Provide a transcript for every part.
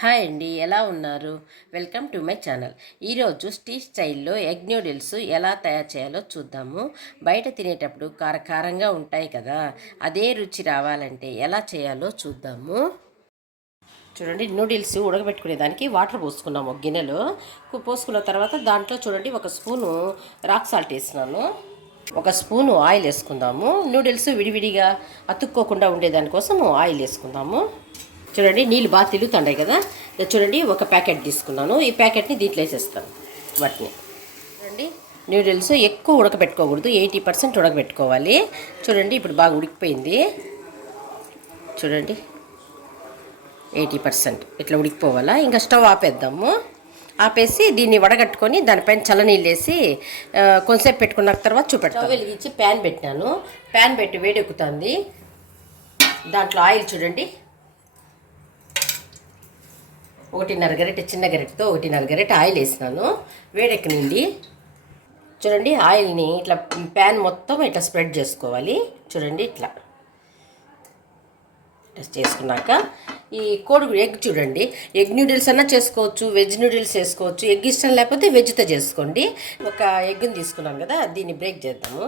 Hi అండి, ఎలా ఉన్నారు? Welcome to my channel. ఈరోజు స్టీల్ స్టైల్లో ఎగ్ నూడిల్స్ ఎలా తయారు చేయాలో చూద్దాము. బయట తినేటప్పుడు కారంగా ఉంటాయి కదా, అదే రుచి రావాలంటే ఎలా చేయాలో చూద్దాము. చూడండి, నూడిల్స్ ఉడకబెట్టుకునే దానికి వాటర్ పోసుకున్నాము ఒక గిన్నెలో. పోసుకున్న తర్వాత దాంట్లో చూడండి ఒక స్పూను రాక్ సాల్ట్ వేసినాను, ఒక స్పూను ఆయిల్ వేసుకుందాము. నూడిల్స్ విడివిడిగా అతుక్కోకుండా ఉండేదానికోసము ఆయిల్ వేసుకుందాము. చూడండి, నీళ్ళు బాగా తిరుగుతుంటాయి కదా. చూడండి, ఒక ప్యాకెట్ తీసుకున్నాను. ఈ ప్యాకెట్ని దీంట్లో వేసేస్తాను వాటిని. చూడండి, నూడిల్స్ ఎక్కువ ఉడకబెట్టుకోకూడదు, 80% ఉడకబెట్టుకోవాలి. చూడండి, ఇప్పుడు బాగా ఉడికిపోయింది. చూడండి, 80% ఇట్లా ఉడికిపోవాలా. ఇంకా స్టవ్ ఆపేద్దాము. ఆపేసి దీన్ని వడగట్టుకొని దానిపైన చల్లనీళ్ళు వేసి కొంచెంసేపు పెట్టుకున్న తర్వాత చూపెడతాను. స్టవ్ వెలిగించి ప్యాన్ పెట్టినాను. ప్యాన్ పెట్టి వేడెక్కుతుంది. దాంట్లో ఆయిల్ చూడండి, 1.5 గరిటె, చిన్న గరిటెతో 1.5 గరిటె ఆయిల్ వేసినాను. వేడెక్కనింది. చూడండి, ఆయిల్ని ఇట్లా ప్యాన్ మొత్తం ఇట్లా స్ప్రెడ్ చేసుకోవాలి. చూడండి, ఇట్లా చేసుకున్నాక ఈ కోడిగుడ్డు ఎగ్ చూడండి, ఎగ్ నూడిల్స్ అన్నా చేసుకోవచ్చు, వెజ్ నూడిల్స్ చేసుకోవచ్చు. ఎగ్ ఇష్టం లేకపోతే వెజ్తో చేసుకోండి. ఒక ఎగ్ని తీసుకున్నాం కదా, దీన్ని బ్రేక్ చేద్దాము.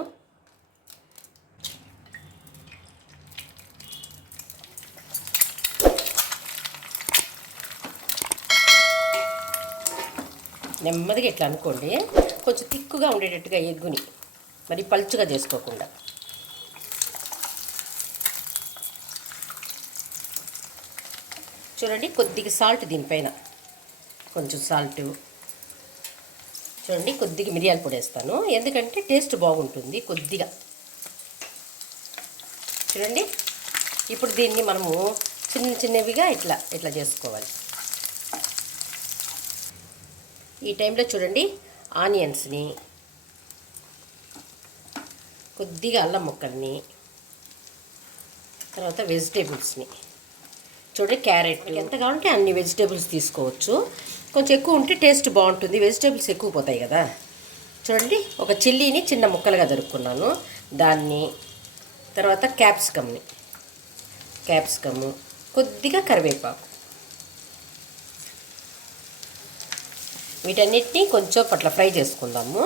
నెమ్మదిగా ఇట్లా అనుకోండి, కొంచెం తిక్కుగా ఉండేటట్టుగా ఎగ్గుని, మరి పలుచుగా చేసుకోకుండా. చూడండి, కొద్దిగా సాల్ట్ దీనిపైన, కొంచెం సాల్ట్. చూడండి, కొద్దిగా మిరియాల పొడి వేస్తాను, ఎందుకంటే టేస్ట్ బాగుంటుంది కొద్దిగా. చూడండి, ఇప్పుడు దీన్ని మనము చిన్నవిగా ఇట్లా ఇట్లా చేసుకోవాలి. ఈ టైంలో చూడండి, ఆనియన్స్ని, కొద్దిగా అల్లం ముక్కల్ని, తర్వాత వెజిటేబుల్స్ని. చూడండి, క్యారెట్, ఎంత కావాలంటే అన్ని వెజిటేబుల్స్ తీసుకోవచ్చు. కొంచెం ఎక్కువ ఉంటే టేస్ట్ బాగుంటుంది, వెజిటేబుల్స్ ఎక్కువ పోతాయి కదా. చూడండి, ఒక చిల్లీని చిన్న ముక్కలుగా దొరుకున్నాను, దాన్ని. తర్వాత క్యాప్సికము, కొద్దిగా కరివేపాకు. వీటన్నిటిని కొంచెం అట్లా ఫ్రై చేసుకుందాము.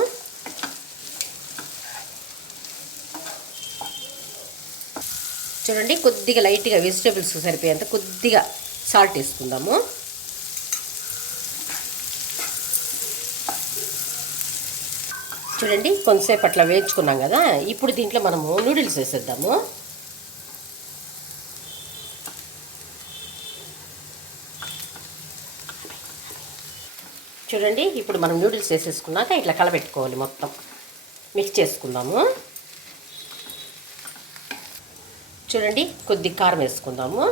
చూడండి, కొద్దిగా లైట్గా వెజిటేబుల్స్ సరిపోయేంత కొద్దిగా సాల్ట్ వేసుకుందాము. చూడండి, కొంతసేపు అట్లా వేయించుకున్నాం కదా. ఇప్పుడు దీంట్లో మనము నూడిల్స్ వేసేద్దాము. చూడండి, ఇప్పుడు మనం నూడిల్స్ వేసేసుకున్నాక ఇట్లా కలబెట్టుకోవాలి, మొత్తం మిక్స్ చేసుకుందాము. చూడండి, కొద్ది కారం వేసుకుందాము,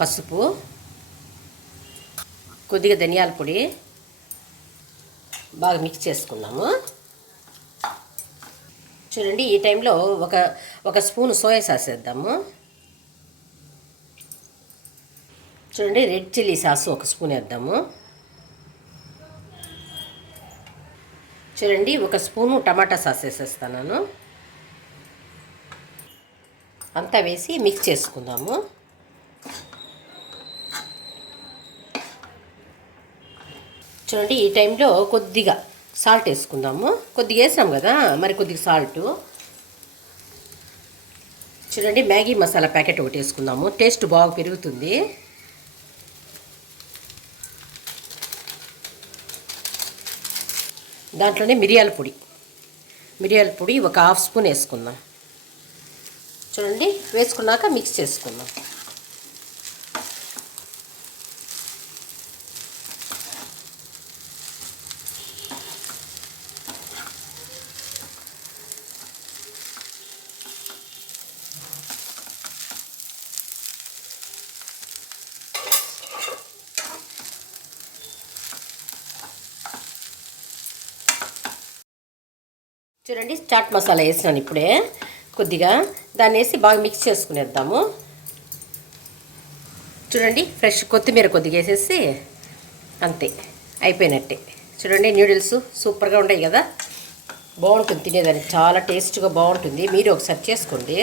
పసుపు, కొద్దిగా ధనియాల పొడి, బాగా మిక్స్ చేసుకుందాము. చూడండి, ఈ టైంలో ఒక స్పూన్ సోయా సాస్ వేద్దాము. చూడండి, రెడ్ చిల్లీ సాస్ ఒక స్పూన్ వేద్దాము. చూడండి, ఒక స్పూను టమాటా సాస్ వేసేస్తాను. అంతా వేసి మిక్స్ చేసుకుందాము. చూడండి, ఈ టైంలో కొద్దిగా సాల్ట్ వేసుకుందాము. కొద్దిగా వేసాం కదా, మరి కొద్దిగా సాల్ట్. చూడండి, మ్యాగీ మసాలా ప్యాకెట్ ఒకటి వేసుకుందాము, టేస్ట్ బాగా పెరుగుతుంది. దాంట్లోనే మిరియాల పొడి ఒక హాఫ్ స్పూన్ వేసుకుందాం. చూడండి, వేసుకున్నాక మిక్స్ చేసుకుందాం. చూడండి, చాట్ మసాలా వేసినాను ఇప్పుడే కొద్దిగా, దాన్ని వేసి బాగా మిక్స్ చేసుకునేద్దాము. చూడండి, ఫ్రెష్ కొత్తిమీర కొద్దిగా వేసేసి అంతే, అయిపోయినట్టే. చూడండి, నూడిల్స్ సూపర్గా ఉన్నాయి కదా, బాగుంటుంది తినేదానికి, చాలా టేస్ట్గా బాగుంటుంది. మీరు ఒకసారి చేసుకోండి.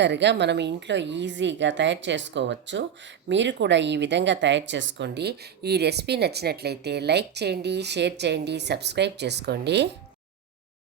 రుచికరంగా మనం ఇంట్లో ఈజీగా తయారు చేసుకోవచ్చు. మీరు కూడా ఈ విధంగా తయారు చేసుకోండి. ఈ రెసిపీ నచ్చినట్లయితే లైక్ చేయండి, షేర్ చేయండి, సబ్స్క్రైబ్ చేసుకోండి.